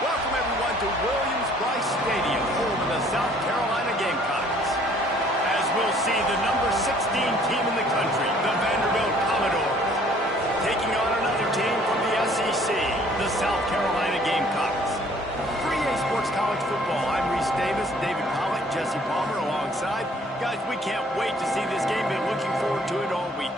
Welcome, everyone, to Williams-Brice Stadium, home of the South Carolina Gamecocks. As we'll see, the number 16 team in the country, the Vanderbilt Commodores, taking on another team from the SEC, the South Carolina Gamecocks. 3A Sports College Football. I'm Reese Davis, David Pollock, Jesse Palmer alongside. Guys, we can't wait to see this game. Been looking forward to it all week.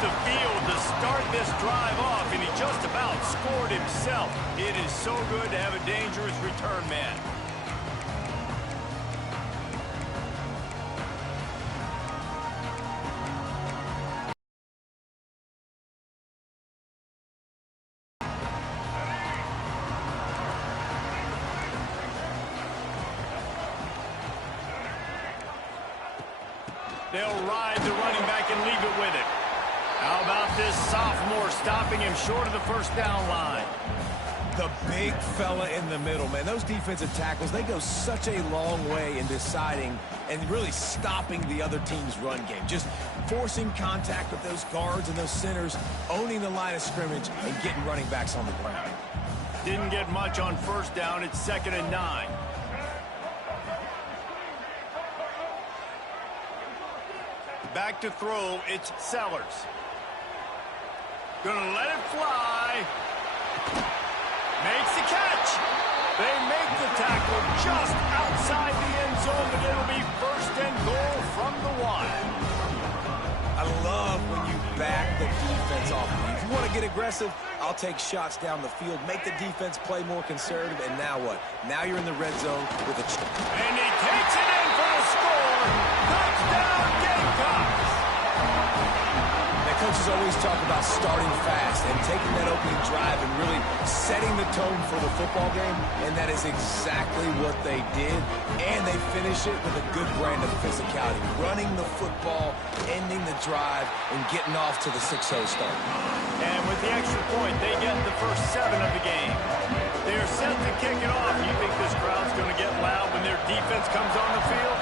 The field to start this drive off, and he just about scored himself. It is so good to have a dangerous return man. They'll ride the running back and leave it with it. How about this sophomore stopping him short of the first down line? The big fella in the middle, man. Those defensive tackles, they go such a long way in deciding and really stopping the other team's run game. Just forcing contact with those guards and those centers, owning the line of scrimmage, and getting running backs on the ground. Didn't get much on first down. It's 2nd and 9. Back to throw. It's Sellers. Gonna let it fly. Makes the catch. They make the tackle just outside the end zone, but it'll be 1st and goal from the 1. I love when you back the defense off. If you want to get aggressive, I'll take shots down the field, make the defense play more conservative, and now what? Now you're in the red zone with a... And he takes it in for the score. Touchdown, Gamecocks. Coaches always talk about starting fast and taking that opening drive and really setting the tone for the football game, and that is exactly what they did, and they finish it with a good brand of physicality, running the football, ending the drive, and getting off to the 6-0 start. And with the extra point, they get the first 7 of the game. They are set to kick it off. You think this crowd's going to get loud when their defense comes on the field?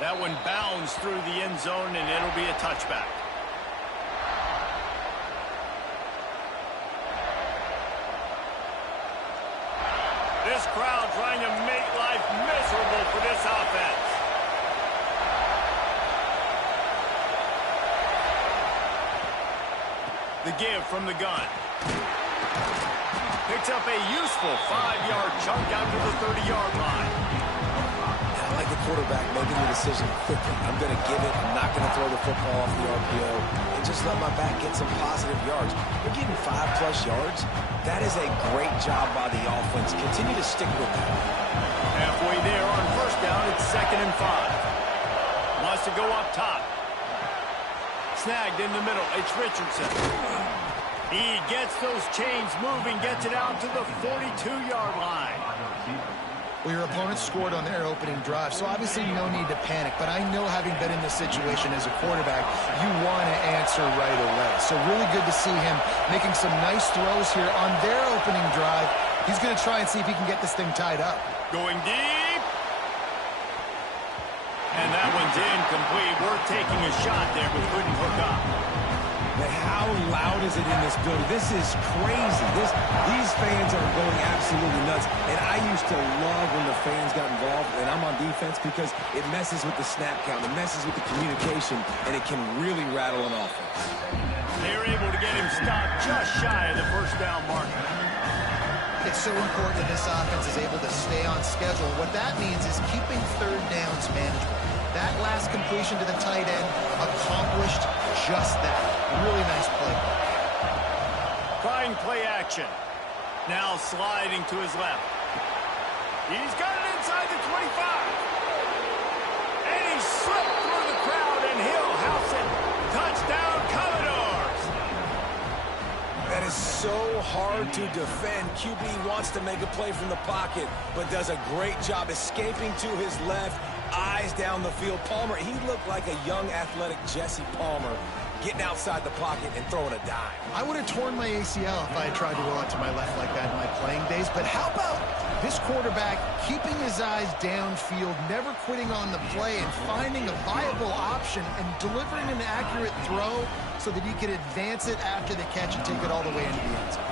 That one bounds through the end zone, and it'll be a touchback. This crowd trying to make life miserable for this offense. The give from the gun. Picks up a useful 5-yard chunk out to the 30-yard line. I like the quarterback making the decision quickly. I'm going to give it. I'm not going to throw the football off the RPO and just let my back get some positive yards. They're getting 5+ yards. That is a great job by the offense. Continue to stick with that. Halfway there on first down, it's 2nd and 5. Wants to go up top. Snagged in the middle. It's Richardson. He gets those chains moving, gets it out to the 42-yard line. Well, your opponent scored on their opening drive, so obviously no need to panic. But I know, having been in this situation as a quarterback, you want to answer right away. So really good to see him making some nice throws here on their opening drive. He's going to try and see if he can get this thing tied up. Going deep. And that one's incomplete. Worth taking a shot there, but couldn't hook up. But how loud is it in this building? This is crazy. These fans are going absolutely nuts. And I used to love when the fans got involved, and I'm on defense, because it messes with the snap count, it messes with the communication, and it can really rattle an offense. They're able to get him stopped just shy of the first down marker. It's so important that this offense is able to stay on schedule. What that means is keeping third downs manageable. That last completion to the tight end accomplished just that. Really nice play. Trying play action. Now sliding to his left. He's got it inside the 25. And he slipped through the crowd, and he'll house it. Touchdown, Commodores. That is so hard to defend. QB wants to make a play from the pocket, but does a great job escaping to his left, eyes down the field. Palmer, he looked like a young, athletic Jesse Palmer, getting outside the pocket and throwing a dime. I would have torn my ACL if I had tried to roll out to my left like that in my playing days, but how about this quarterback keeping his eyes downfield, never quitting on the play, and finding a viable option and delivering an accurate throw so that he could advance it after the catch and take it all the way into the end zone.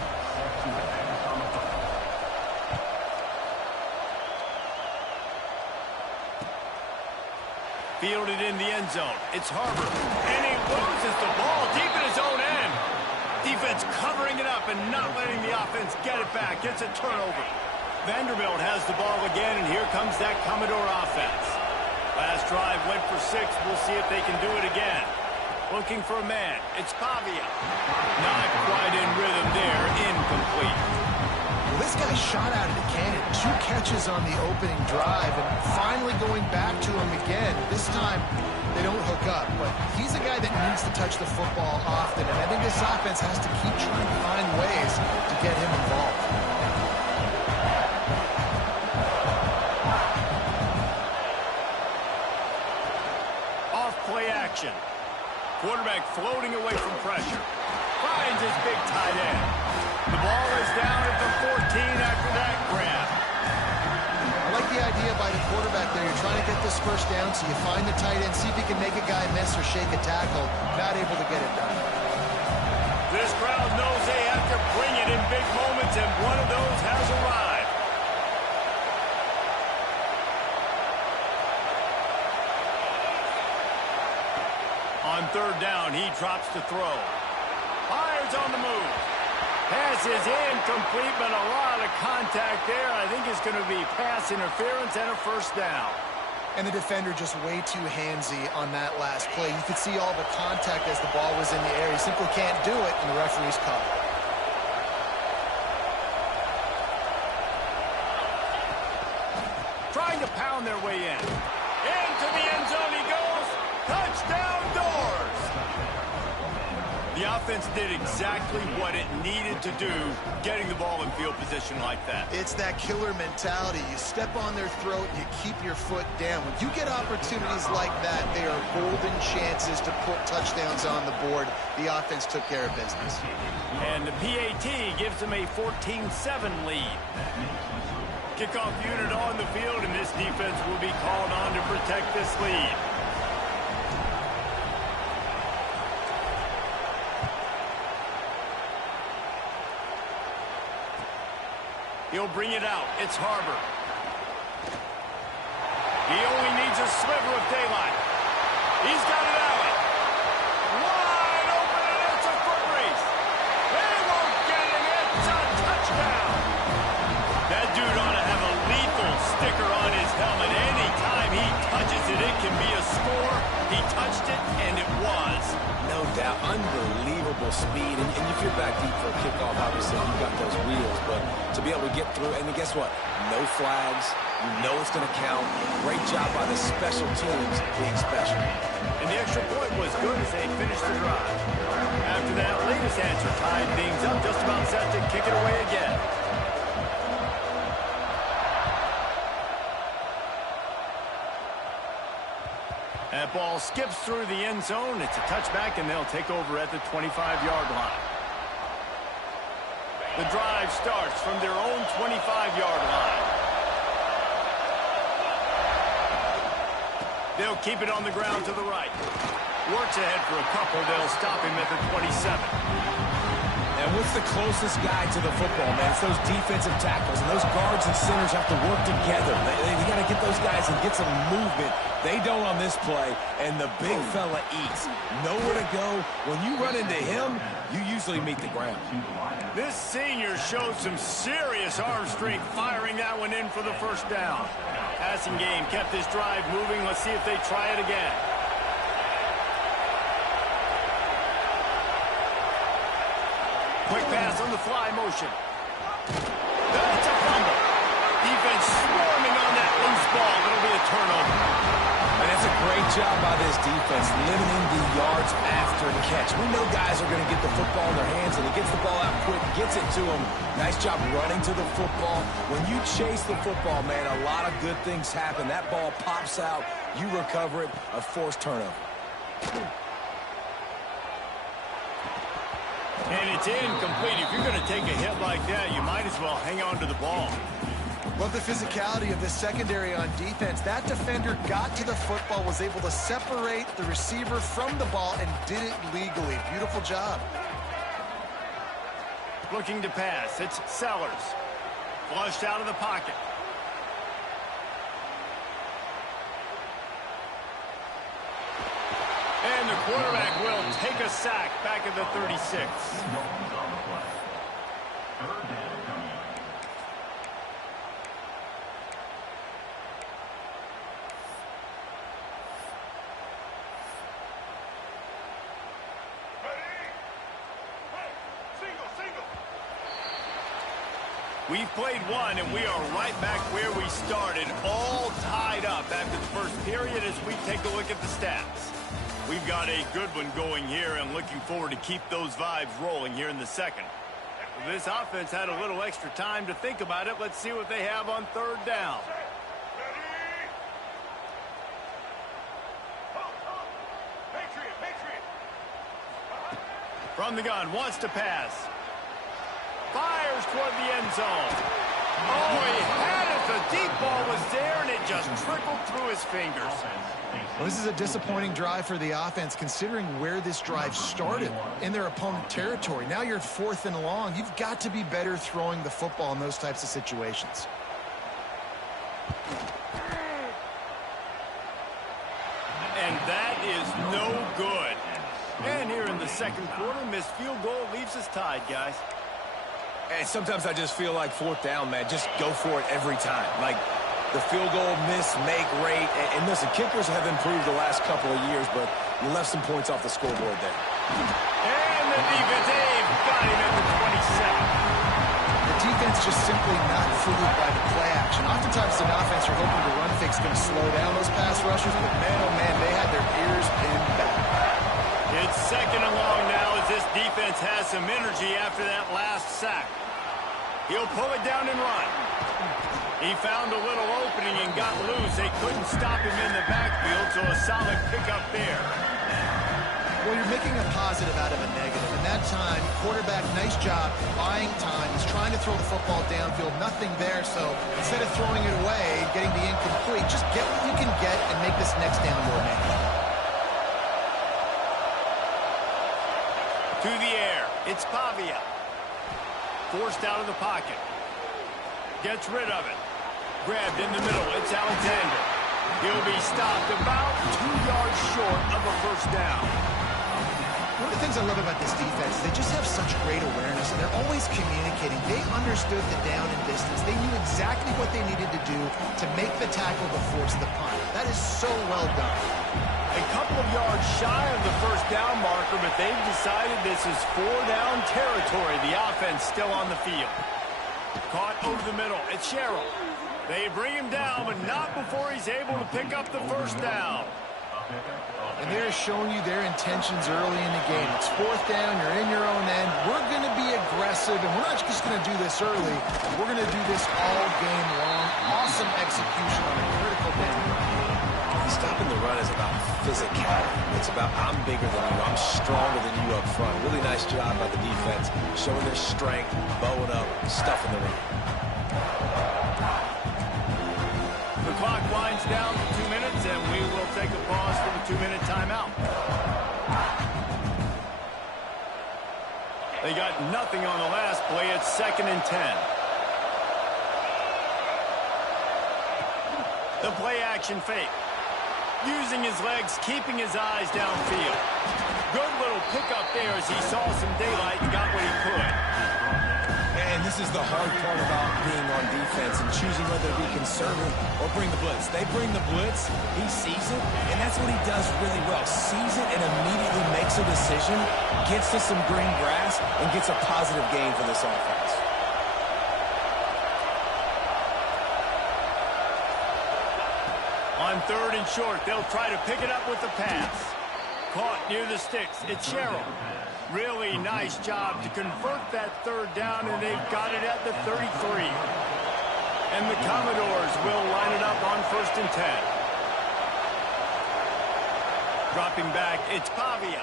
Fielded in the end zone. It's Harbor. And he loses the ball deep in his own end. Defense covering it up and not letting the offense get it back. Gets a turnover. Vanderbilt has the ball again, and here comes that Commodore offense. Last drive went for 6. We'll see if they can do it again. Looking for a man. It's Pavia. Not quite in rhythm there. Incomplete. Well, this guy shot out of the cannon. 2 catches on the opening drive, and finally going back to him again. This time, they don't hook up, but he's a guy that needs to touch the football often, and I think this offense has to keep trying to find ways to get him involved. Off-play action. Quarterback floating away from pressure. Finds his big tight end. The ball is down at the 14 after that grab. I like the idea by the quarterback there. You're trying to get this first down, so you find the tight end, see if you can make a guy miss or shake a tackle. Not able to get it done. This crowd knows they have to bring it in big moments, and one of those has arrived. On 3rd down, he drops to throw. Fires on the move. Pass is incomplete, but a lot of contact there. I think it's going to be pass interference and a first down. And the defender just way too handsy on that last play. You could see all the contact as the ball was in the air. He simply can't do it, and the referee's caught it. Trying to pound their way in. Into the end zone he goes. Touchdown doors. The offense did exactly what it needed to do, getting the ball in field position like that. It's that killer mentality. You step on their throat, you keep your foot down. When you get opportunities like that, they are golden chances to put touchdowns on the board. The offense took care of business. And the PAT gives them a 14-7 lead. Kickoff unit on the field, and this defense will be called on to protect this lead. He'll bring it out. It's Harbor. He only needs a sliver of daylight. He's got it out. Wide open, and it's a foot race. They won't get him. It's a touchdown. That dude ought to have a lethal sticker on his helmet. Anytime he touches it, it can be a score. He touched it, and it was. No doubt. Unbelievable speed. And if you're back deep for a kickoff, obviously you've got those wheels. But to be able to get through, and then guess what? No flags. You know it's going to count. Great job by the special teams being special. And the extra point was good as they finished the drive. After that latest answer tied things up, just about set to kick it away again. That ball skips through the end zone. It's a touchback, and they'll take over at the 25-yard line. The drive starts from their own 25-yard line. They'll keep it on the ground to the right. Works ahead for a couple. They'll stop him at the 27. And what's the closest guy to the football, man? It's those defensive tackles, and those guards and centers have to work together. You got to get those guys and get some movement. They don't on this play, and the big fella eats. Nowhere to go. When you run into him, you usually meet the ground. This senior showed some serious arm strength firing that one in for the first down. Passing game kept this drive moving. Let's see if they try it again. Quick pass on the fly motion. That's a fumble. Defense swarming on that loose ball. It'll be a turnover. And it's a great job by this defense limiting the yards after the catch. We know guys are going to get the football in their hands, and he gets the ball out quick, gets it to him. Nice job running to the football. When you chase the football, man, a lot of good things happen. That ball pops out, you recover it, a forced turnover. And it's incomplete. If you're going to take a hit like that, you might as well hang on to the ball. Love the physicality of the secondary on defense. That defender got to the football, was able to separate the receiver from the ball, and did it legally. Beautiful job. Looking to pass. It's Sellers. Flushed out of the pocket. And the quarterback will take a sack back at the 36. We've played one, and we are right back where we started, all tied up after the first period as we take a look at the stats. We've got a good one going here and looking forward to keep those vibes rolling here in the second. This offense had a little extra time to think about it. Let's see what they have on third down. From the gun, wants to pass. Fires toward the end zone. Oh, he had it. The deep ball was there, and it just trickled through his fingers. Well, this is a disappointing drive for the offense, considering where this drive started, in their opponent territory. Now you're 4th and long. You've got to be better throwing the football in those types of situations. And that is no good. And here in the second quarter, missed field goal leaves us tied, guys. And sometimes I just feel like 4th down, man. Just go for it every time. Like the field goal miss, make rate. And listen, kickers have improved the last couple of years, but you left some points off the scoreboard there. And the defense, they've got him at the 27. The defense just simply not fooled by the play action. Oftentimes, an offense you're hoping the run fix going to slow down those pass rushers, but man, oh man, they had their ears pinned back. It's second and long now as this defense has some energy after that last sack. He'll pull it down and run. He found a little opening and got loose. They couldn't stop him in the backfield, so a solid pickup there. Well, you're making a positive out of a negative. And that time, quarterback, nice job, buying time. He's trying to throw the football downfield. Nothing there, so instead of throwing it away, getting the incomplete, just get what you can get and make this next down more manageable. To the air. It's Pavia. Forced out of the pocket. Gets rid of it. Grabbed in the middle. It's Alexander. He'll be stopped about 2 yards short of a first down. One of the things I love about this defense is they just have such great awareness, and they're always communicating. They understood the down and distance. They knew exactly what they needed to do to make the tackle to force the punt. That is so well done. A couple of yards shy of the first down marker, but they've decided this is 4-down territory. The offense still on the field. Caught over the middle. It's Sherrill. They bring him down, but not before he's able to pick up the first down. And they're showing you their intentions early in the game. It's 4th down. You're in your own end. We're going to be aggressive, and we're not just going to do this early. We're going to do this all game long. Awesome execution on a critical down. Stopping the run is about physicality. It's about I'm bigger than you. I'm stronger than you up front. Really nice job by the defense, showing their strength, bowing up, stuffing the run. The clock winds down to 2 minutes, and we will take a pause for the 2-minute timeout. They got nothing on the last play. It's 2nd and 10. The play action fake. Using his legs, keeping his eyes downfield. Good little pickup there as he saw some daylight and got what he could. And this is the hard part about being on defense and choosing whether to be conservative or bring the blitz. They bring the blitz, he sees it, and that's what he does really well. Sees it and immediately makes a decision, gets to some green grass, and gets a positive gain for this offense. On third and short, they'll try to pick it up with the pass. Caught near the sticks. It's Sherrill. Really nice job to convert that third down, and they've got it at the 33. And the Commodores will line it up on 1st and 10. Dropping back, it's Pavia.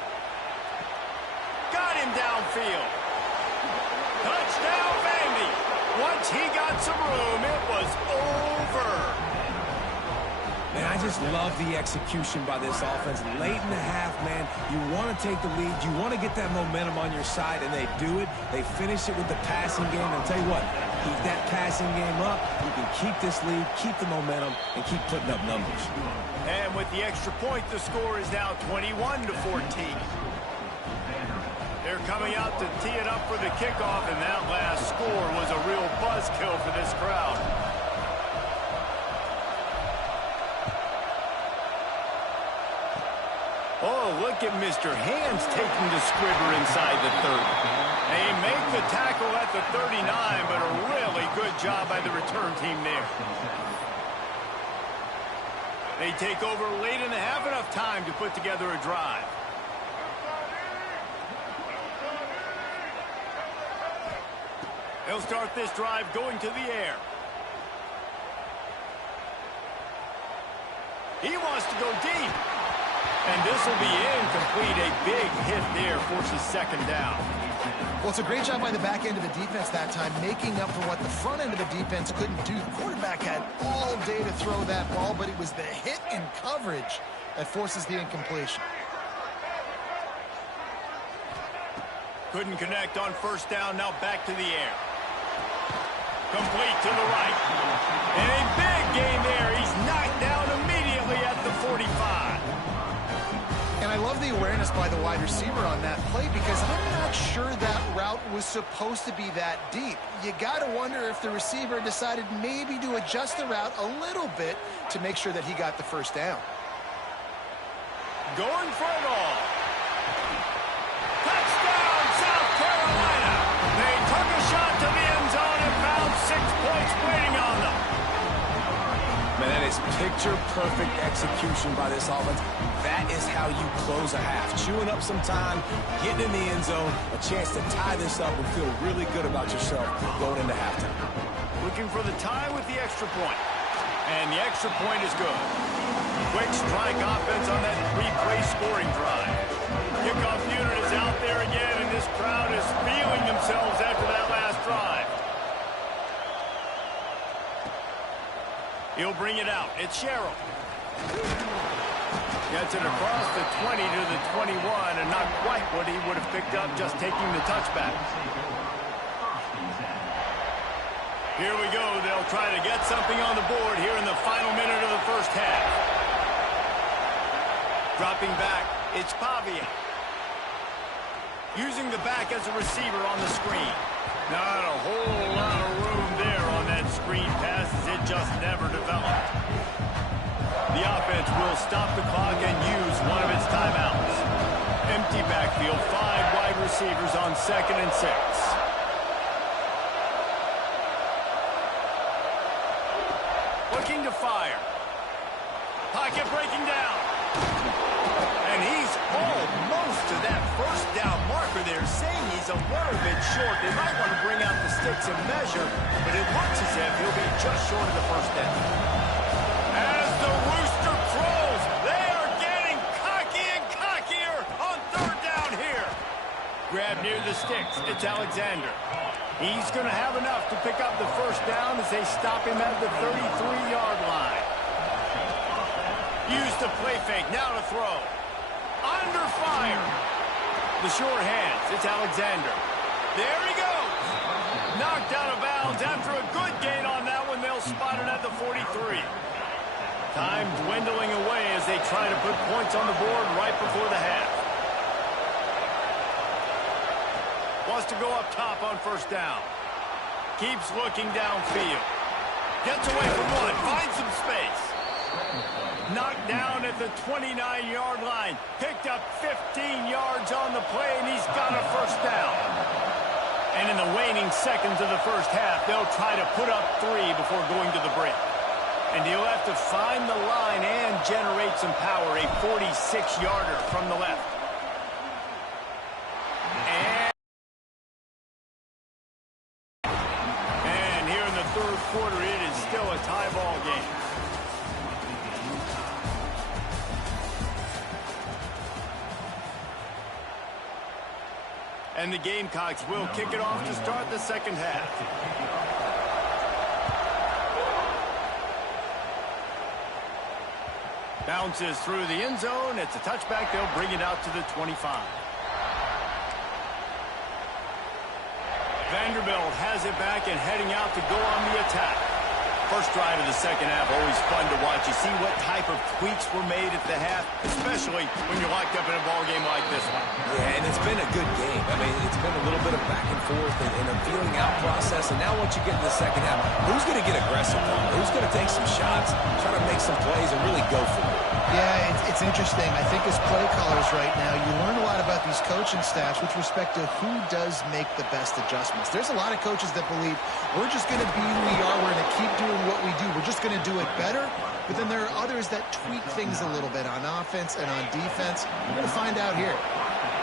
Got him downfield. Touchdown, Vandy. Once he got some room, it was over. Man, I just love the execution by this offense. Late in the half, man, you want to take the lead. You want to get that momentum on your side, and they do it. They finish it with the passing game. And I'll tell you what, keep that passing game up. You can keep this lead, keep the momentum, and keep putting up numbers. And with the extra point, the score is now 21-14. They're coming out to tee it up for the kickoff, and that last score was a real buzzkill for this crowd. Oh, look at Mr. Hands taking the squibber inside the 30. They make the tackle at the 39, but a really good job by the return team there. They take over late in the half, enough time to put together a drive. They'll start this drive going to the air. He wants to go deep. And this will be incomplete. A big hit there forces 2nd down. Well, it's a great job by the back end of the defense that time, making up for what the front end of the defense couldn't do. The quarterback had all day to throw that ball, but it was the hit and coverage that forces the incompletion. Couldn't connect on 1st down. Now back to the air. Complete to the right. And a big gain there. He's knocked down immediately at the 45. And I love the awareness by the wide receiver on that play, because I'm not sure that route was supposed to be that deep. You got to wonder if the receiver decided maybe to adjust the route a little bit to make sure that he got the 1st down. Going for it all. Touchdown, South Carolina. They took a shot to the end zone and found 6 points waiting on them. Man, that is picture-perfect execution by this offense. That is how you close a half. Chewing up some time, getting in the end zone, a chance to tie this up and feel really good about yourself going into halftime. Looking for the tie with the extra point. And the extra point is good. Quick strike offense on that 3-play scoring drive. Kickoff unit is out there again, and this crowd is feeling themselves after that last drive. He'll bring it out. It's Sherrill. Gets it across the 20 to the 21, and not quite what he would have picked up just taking the touchback. Here we go. They'll try to get something on the board here in the final minute of the 1st half. Dropping back, it's Pavia. Using the back as a receiver on the screen. Not a whole lot of room there on that screen pass, as it just never developed. The offense will stop the clock and use one of its timeouts. Empty backfield, 5 wide receivers on 2nd and 6. Looking to fire. Pocket breaking down. And he's almost to that 1st down marker there, saying he's a little bit short. They might want to bring out the sticks and measure, but it looks as if he'll be just short of the 1st down. As the rooster crows, they are getting cocky and cockier on 3rd down here. Grab near the sticks. It's Alexander. He's going to have enough to pick up the 1st down as they stop him at the 33-yard line. Use the play fake. Now to throw. Under fire. The short hands. It's Alexander. There he goes. Knocked out of bounds after a good gain on that one. They'll spot it at the 43. Time dwindling away as they try to put points on the board right before the half. Wants to go up top on 1st down. Keeps looking downfield. Gets away from one. Finds some space. Knocked down at the 29-yard line. Picked up 15 yards on the play, and he's got a 1st down. And in the waning seconds of the 1st half, they'll try to put up 3 before going to the break. And he'll have to find the line and generate some power. A 46-yarder from the left. And here in the third quarter, it is still a tie ball game. And the Gamecocks will kick it off to start the second half. Bounces through the end zone. It's a touchback. They'll bring it out to the 25. Vanderbilt has it back and heading out to go on the attack. First drive of the second half, always fun to watch. You see what type of tweaks were made at the half, especially when you're locked up in a ball game like this one. Yeah, and it's been a good game. I mean, it's been a little bit of back and forth and a feeling out process. And now once you get in the second half, who's going to get aggressive? Who's going to take some shots, try to make some plays, and really go for it? Yeah, it's interesting. I think as play callers right now, you learn a lot about these coaching staffs with respect to who does make the best adjustments. There's a lot of coaches that believe we're just going to be who we are. We're going to keep doing what we do. We're just going to do it better. But then there are others that tweak things a little bit on offense and on defense. We're going to find out here.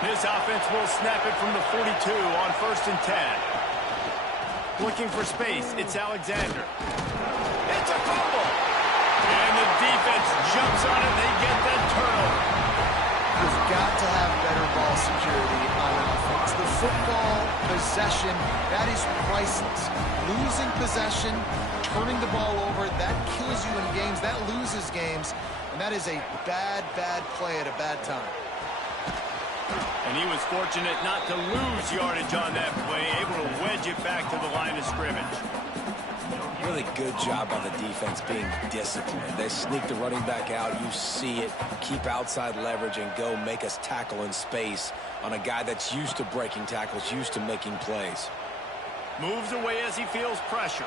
This offense will snap it from the 42 on 1st and 10. Looking for space. It's Alexander. It's a fumble. And the defense jumps on it. They get that turnover. You've got to have better ball security on offense. The football possession, that is priceless. Losing possession, turning the ball over, that kills you in games. That loses games. And that is a bad, bad play at a bad time. And he was fortunate not to lose yardage on that play, able to wedge it back to the line of scrimmage. Really good job by the defense being disciplined. They sneak the running back out. You see it. Keep outside leverage and go make us tackle in space on a guy that's used to breaking tackles, used to making plays. Moves away as he feels pressure.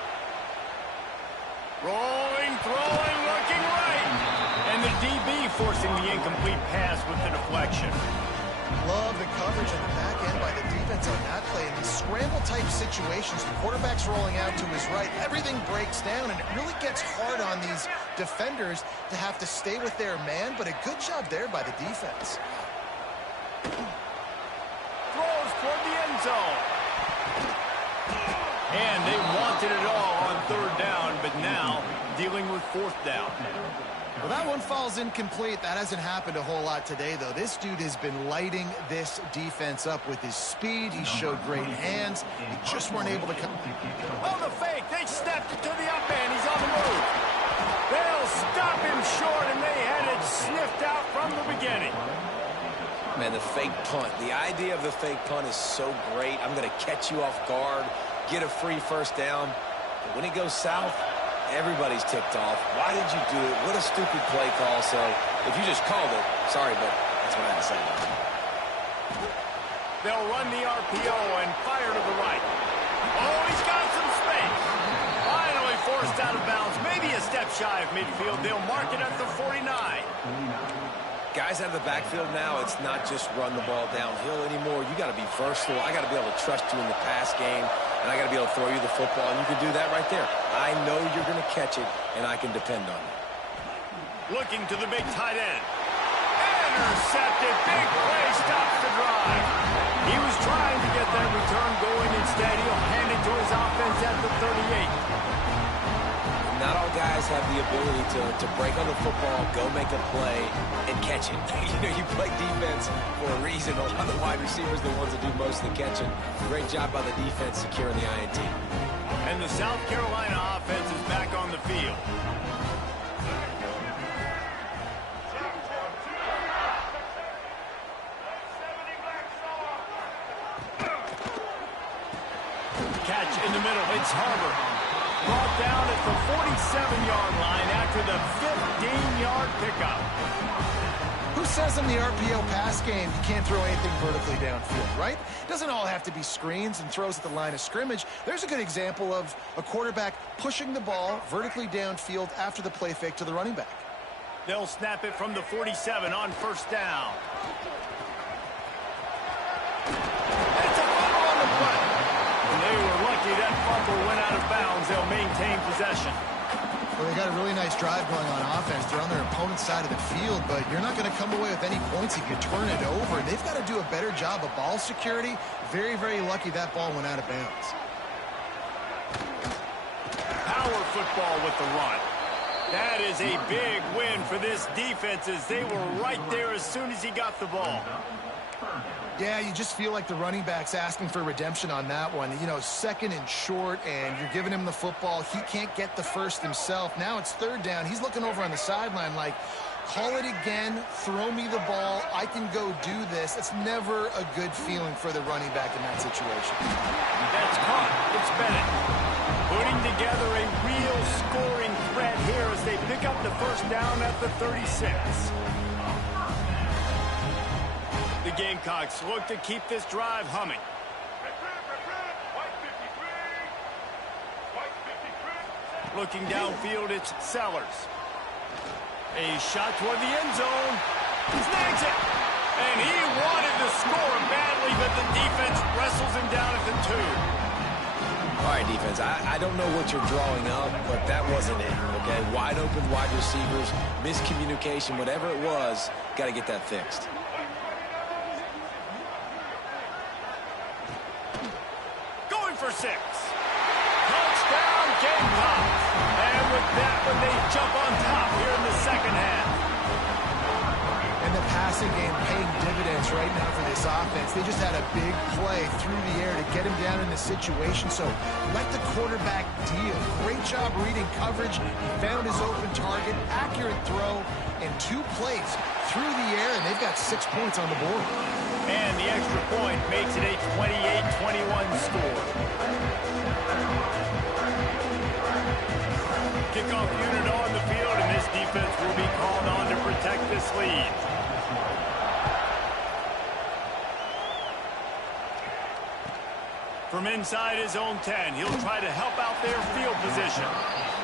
Rolling, throwing, looking right. And the DB forcing the incomplete pass with the deflection. Love the coverage on the back end by the defense on that play. In these scramble-type situations, the quarterback's rolling out to his right. Everything breaks down, and it really gets hard on these defenders to have to stay with their man, but a good job there by the defense. Throws toward the end zone. And they wanted it all on 3rd down, but now dealing with 4th down. Well, that one falls incomplete. That hasn't happened a whole lot today, though. This dude has been lighting this defense up with his speed. He showed great hands. He just weren't able to come. Oh, the fake. They snapped it to the up end. He's on the move. They'll stop him short, and they had it sniffed out from the beginning. Man, the fake punt. The idea of the fake punt is so great. I'm going to catch you off guard, get a free first down. But when it goes south, everybody's ticked off. Why did you do it? What a stupid play call. So if you just called it, sorry, but that's what I had to say. They'll run the RPO and fire to the right. Oh, he's got some space. Finally forced out of bounds. Maybe a step shy of midfield. They'll mark it at the 49. Guys out of the backfield now, it's not just run the ball downhill anymore. You got to be versatile. I got to be able to trust you in the pass game, and I got to be able to throw you the football, and you can do that right there. I know you're going to catch it, and I can depend on you. Looking to the big tight end. Intercepted. Big play stops the drive. He was trying to get that return going. Instead, he'll hand it to his offense at the 38. Not all guys have the ability to break on the football, go make a play, and catch it. You know, you play defense for a reason. A lot of the wide receivers are the ones that do most of the catching. Great job by the defense securing the INT. And the South Carolina offense is back on the field. Catch in the middle. It's Harbor. Brought down at the 47-yard line after the 15-yard pickup. Who says in the RPO pass game you can't throw anything vertically downfield, right? It doesn't all have to be screens and throws at the line of scrimmage. There's a good example of a quarterback pushing the ball vertically downfield after the play fake to the running back. They'll snap it from the 47 on 1st down. It's a fumble on the play. They were lucky that fumble went out of bounds. They'll maintain possession. Well, they got a really nice drive going on offense. They're on their opponent's side of the field, but you're not going to come away with any points if you turn it over. They've got to do a better job of ball security. Very, very lucky that ball went out of bounds. Power football with the run. That is a big win for this defense as they were right there as soon as he got the ball. Yeah, you just feel like the running back's asking for redemption on that one. You know, second and short, and you're giving him the football. He can't get the first himself. Now it's third down. He's looking over on the sideline like, call it again, throw me the ball, I can go do this. It's never a good feeling for the running back in that situation. That's caught. It's Bennett. Putting together a real scoring threat here as they pick up the first down at the 36. The Gamecocks look to keep this drive humming. Looking downfield, it's Sellers. A shot toward the end zone. Snags it. And he wanted to score badly, but the defense wrestles him down at the 2. All right, defense, I don't know what you're drawing up, but that wasn't it, okay? Wide open wide receivers, miscommunication, whatever it was, got to get that fixed. Going for 6. Touchdown, Gamecocks. And with that one, they jump on top here in the second half. And the passing game paying dividends right now for this offense. They just had a big play through the air to get him down in this situation. So let the quarterback deal. Great job reading coverage. He found his open target, accurate throw, and 2 plays through the air, and they've got 6 points on the board. And the extra point makes it a 28-21 score. Kickoff unit on the field, and this defense will be called on to protect this lead. From inside his own 10, he'll try to help out their field position.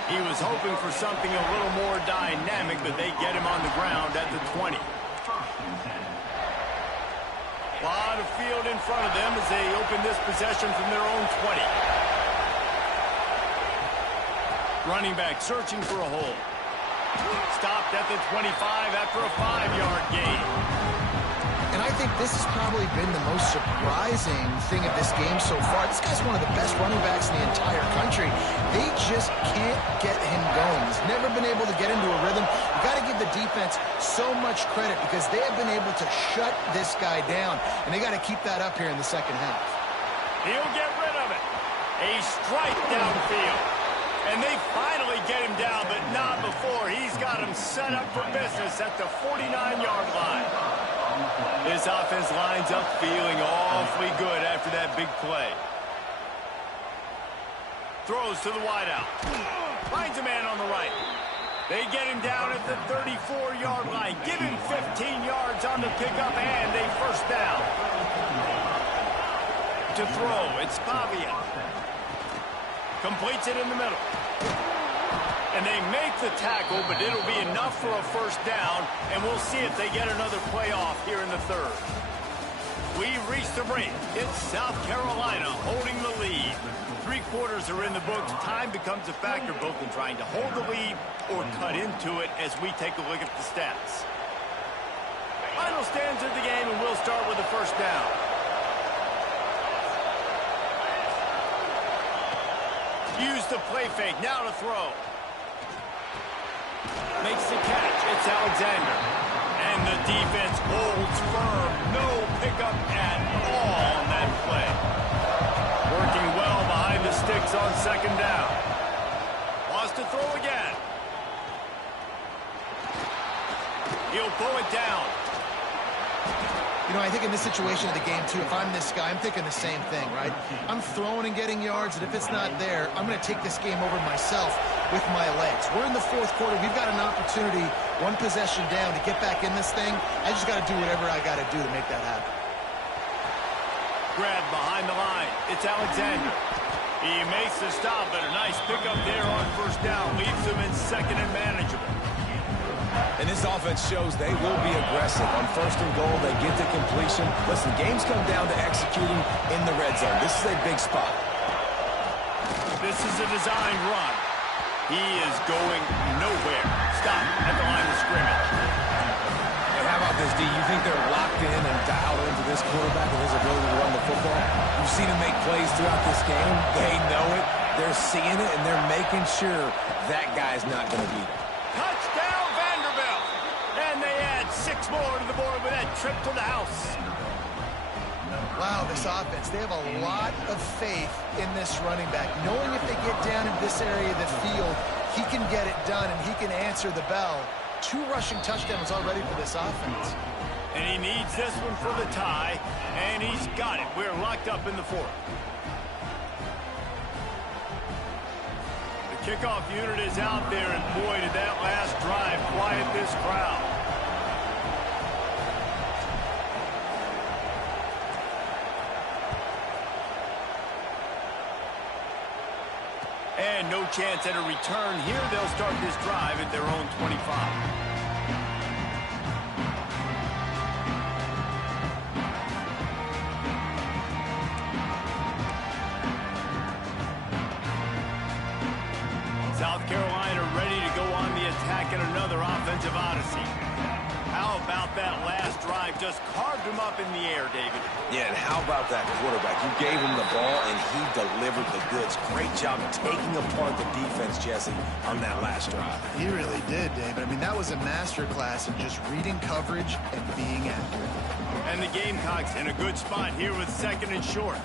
He was hoping for something a little more dynamic, but they get him on the ground at the 20. A lot of field in front of them as they open this possession from their own 20. Running back searching for a hole. Stopped at the 25 after a 5-yard gain. And I think this has probably been the most surprising thing of this game so far. This guy's one of the best running backs in the entire country. They just can't get him going. He's never been able to get into a rhythm. You got to give the defense so much credit because they have been able to shut this guy down. And they got to keep that up here in the second half. He'll get rid of it. A strike downfield. And they finally get him down, but not before. He's got him set up for business at the 49-yard line. This offense lines up feeling awfully good after that big play. Throws to the wideout. Finds a man on the right. They get him down at the 34-yard line. Give him 15 yards on the pickup and a first down. To throw, it's Pavia. Completes it in the middle. And they make the tackle, but it'll be enough for a first down, and we'll see if they get another play off here in the third. We've reached the break. It's South Carolina holding the lead. 3 quarters are in the books. Time becomes a factor both in trying to hold the lead or cut into it as we take a look at the stats. Final stands of the game, and we'll start with the first down. Use the play fake. Now to throw. Makes the catch. It's Alexander. And the defense holds firm. No pickup at all on that play. Working well behind the sticks on second down. Wants to throw again. He'll pull it down. You know, I think in this situation of the game, too, if I'm this guy, I'm thinking the same thing, right? I'm throwing and getting yards, and if it's not there, I'm going to take this game over myself with my legs. We're in the 4th quarter. We've got an opportunity, 1 possession down, to get back in this thing. I just got to do whatever I got to do to make that happen. Grab behind the line. It's Alexander. He makes the stop, but a nice pickup there on first down. Leaves him in second and manageable. And this offense shows they will be aggressive. On 1st and goal, they get to completion. Listen, games come down to executing in the red zone. This is a big spot. This is a designed run. He is going nowhere. Stop at the line of scrimmage. And how about this, D? You think they're locked in and dialed into this quarterback and his ability to run the football? You've seen him make plays throughout this game. They know it. They're seeing it, and they're making sure that guy's not going to beat him. Touchdown, Vanderbilt! And they add 6 more to the board with that trip to the house. Wow, this offense, they have a lot of faith in this running back. Knowing if they get down in this area of the field, he can get it done and he can answer the bell. 2 rushing touchdowns already for this offense. And he needs this one for the tie, and he's got it. We're locked up in the 4th. The kickoff unit is out there, and boy, did that last drive quiet this crowd. And no chance at a return here. They'll start this drive at their own 25. South Carolina ready to go on the attack in another offensive odyssey. How about that last drive? Just carved him up in the air, David. Yeah, and how about that quarterback? You gave him the ball, and he delivered the goods. Great job taking apart the defense, Jesse, on that last drive. He really did, David. I mean, that was a masterclass in just reading coverage and being accurate. And the Gamecocks in a good spot here with 2nd and short.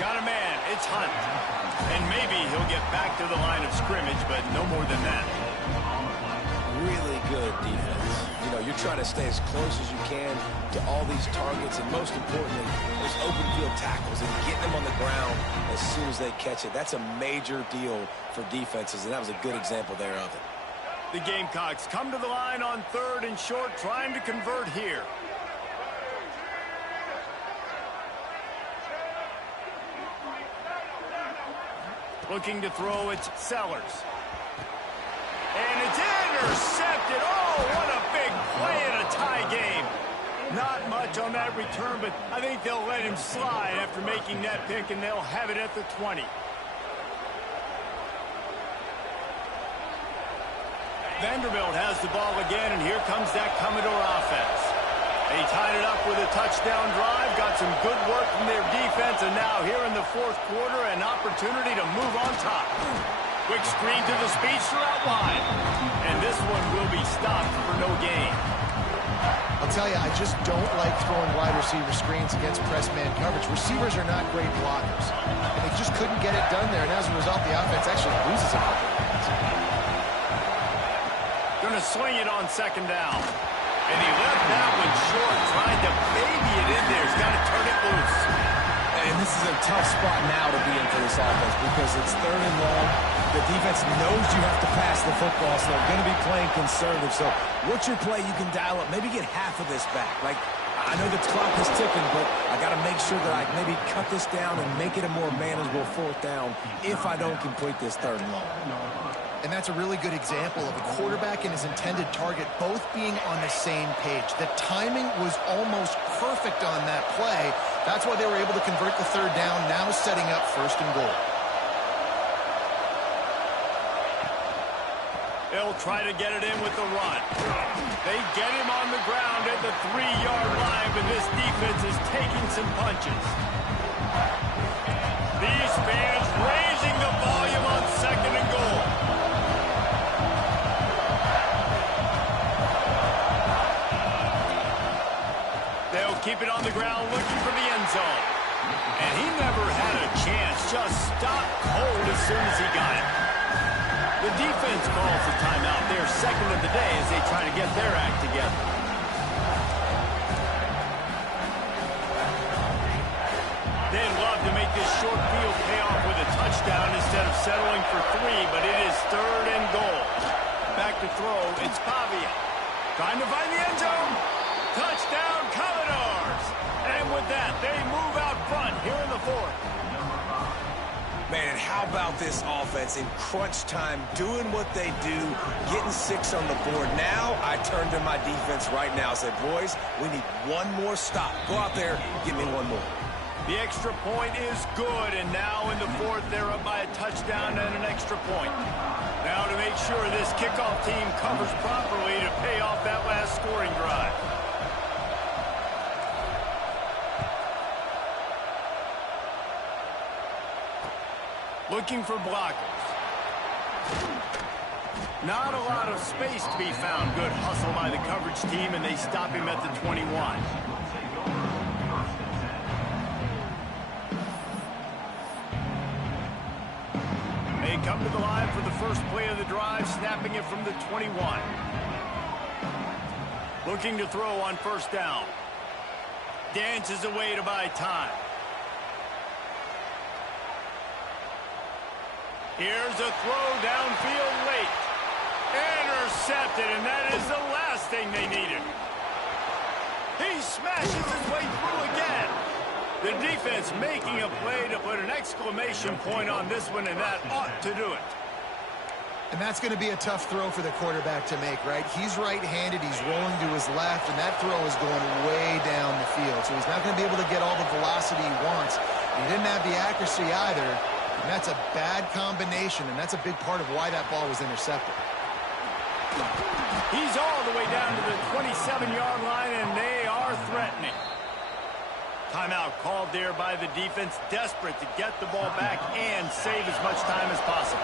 Got a man. It's Hunt. And maybe he'll get back to the line of scrimmage, but no more than that. Really good defense. You know, you're trying to stay as close as you can to all these targets, and most importantly, those open field tackles and getting them on the ground as soon as they catch it. That's a major deal for defenses, and that was a good example there of it. The Gamecocks come to the line on 3rd and short, trying to convert here. Looking to throw, it's Sellers. And it's intercepted. Oh, what a big play in a tie game. Not much on that return, but I think they'll let him slide after making that pick, and they'll have it at the 20. Vanderbilt has the ball again, and here comes that Commodore offense. They tied it up with a touchdown drive, got some good work from their defense, and now here in the 4th quarter, an opportunity to move on top. Quick screen to the speedster out wide, and this one will be stopped for no gain. I'll tell you, I just don't like throwing wide receiver screens against press man coverage. Receivers are not great blockers, and they just couldn't get it done there, and as a result, the offense actually loses a couple of points. Gonna swing it on 2nd down. And he left that one short, tried to baby it in there. He's got to turn it loose. And this is a tough spot now to be in for this offense because it's 3rd and long. The defense knows you have to pass the football, so they're going to be playing conservative. So what's your play you can dial up? Maybe get half of this back. Like, I know the clock is ticking, but I got to make sure that I maybe cut this down and make it a more manageable 4th down if I don't complete this 3rd and long. And that's a really good example of a quarterback and his intended target both being on the same page. The timing was almost perfect on that play. That's why they were able to convert the 3rd down, now setting up 1st and goal. They'll try to get it in with the run. They get him on the ground at the 3-yard line, but this defense is taking some punches. These fans raising the volume on 2nd and goal. They'll keep it on the ground looking for the end zone. And he never had a chance, just stopped cold as soon as he got it. The defense calls the timeout. They're 2nd of the day as they try to get their act together. They'd love to make this short field pay off with a touchdown instead of settling for 3, but it is 3rd and goal. Back to throw, it's Pavia. Trying to find the end zone. Touchdown, Commodores! And with that, they move out front here in the 4th. Man, and how about this offense in crunch time, doing what they do, getting 6 on the board. Now, I turn to my defense right now and say, boys, we need one more stop. Go out there, give me one more. The extra point is good, and now in the fourth, they're up by a touchdown and an extra point. Now to make sure this kickoff team covers properly to pay off that last scoring drive. Looking for blockers. Not a lot of space to be found. Good hustle by the coverage team, and they stop him at the 21. They come to the line for the first play of the drive, snapping it from the 21. Looking to throw on first down. Dances away to buy time. Here's a throw downfield late. Intercepted, and that is the last thing they needed. He smashes his way through again. The defense making a play to put an exclamation point on this one, and that ought to do it. And that's going to be a tough throw for the quarterback to make, right? He's right-handed, he's rolling to his left, and that throw is going way down the field. So he's not going to be able to get all the velocity he wants. He didn't have the accuracy either, and that's a bad combination, and that's a big part of why that ball was intercepted. He's all the way down to the 27-yard line, and they are threatening. Timeout called there by the defense, desperate to get the ball back and save as much time as possible.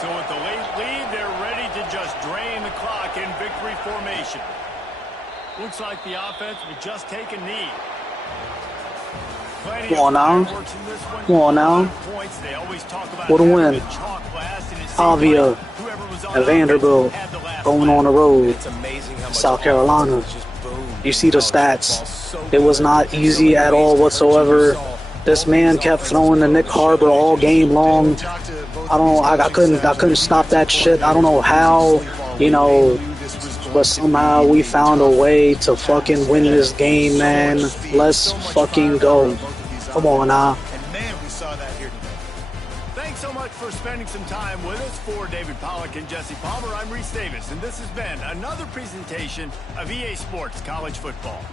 So with the late lead, they're ready to just drain the clock in victory formation. Looks like the offense will just take a knee. Come on now. Come on now. What a win. Avia and Vanderbilt going on the road. South Carolina. You see the stats. It was not easy at all whatsoever. This man kept throwing to Nick Harbor all game long. I couldn't stop that shit. I don't know how, you know, but somehow we found a way to fucking win this game, man. Let's fucking go. Come on now. Thanks so much for spending some time with us. For David Pollack and Jesse Palmer, I'm Reese Davis, and this has been another presentation of EA Sports College Football.